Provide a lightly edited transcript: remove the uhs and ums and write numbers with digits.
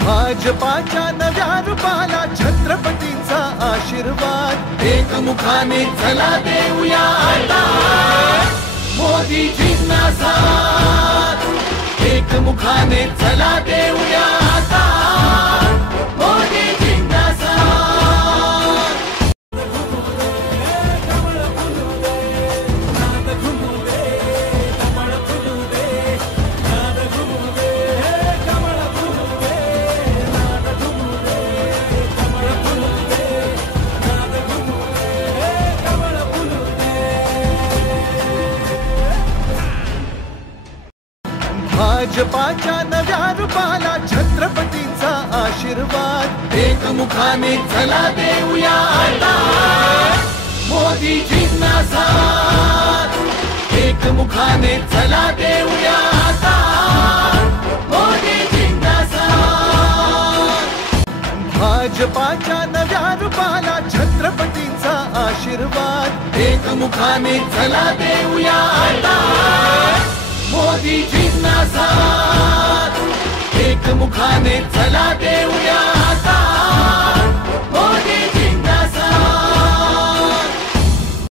भाजपाच्या नव्या रूपाला छत्रपतींचा आशीर्वाद, एकमुखाने चला देऊया आता मोदीजींना साथ, एकमुखाने चला देऊया आता मोदीजींना साथ। भाजपाच्या नव्या रूपाला छत्रपतींचा आशीर्वाद, एकमुखाने चला देऊया आता मोदीजींना साथ, एकमुखाने चला देऊया आता मोदीजींना साथ। भाजपाच्या नव्या रूपाला छत्रपतींचा आशीर्वाद, एकमुखाने चला देऊया आता मोदीजींना साथ, एकमुखाने चला देऊया।